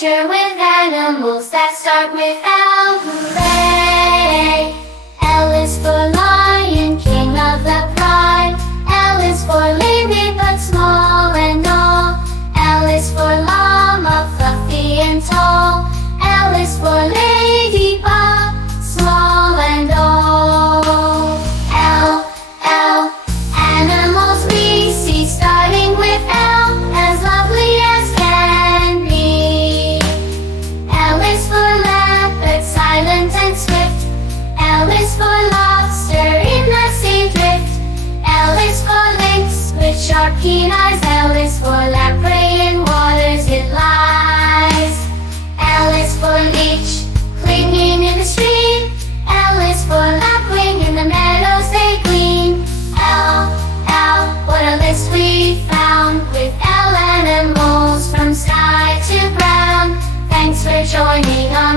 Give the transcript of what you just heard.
adventure with animals that start with L. Hooray! L is for lion, king of the pride. L is for lady, but small and all. L is for llama, fluffy and tall. L is for ladybug, small and all. L, L, animals we see starting with L, as lovely as can be. L is for leopard, silent and swift. L is for lobster in the sea drift. L is for lynx with sharp keen eyes. L is for lamprey in waters it lies. L is for leech, clinging in the stream. L is for lapwing, in the meadows they gleam. L, L, what a list we found, with L animals from sky to ground. Thanks for joining us.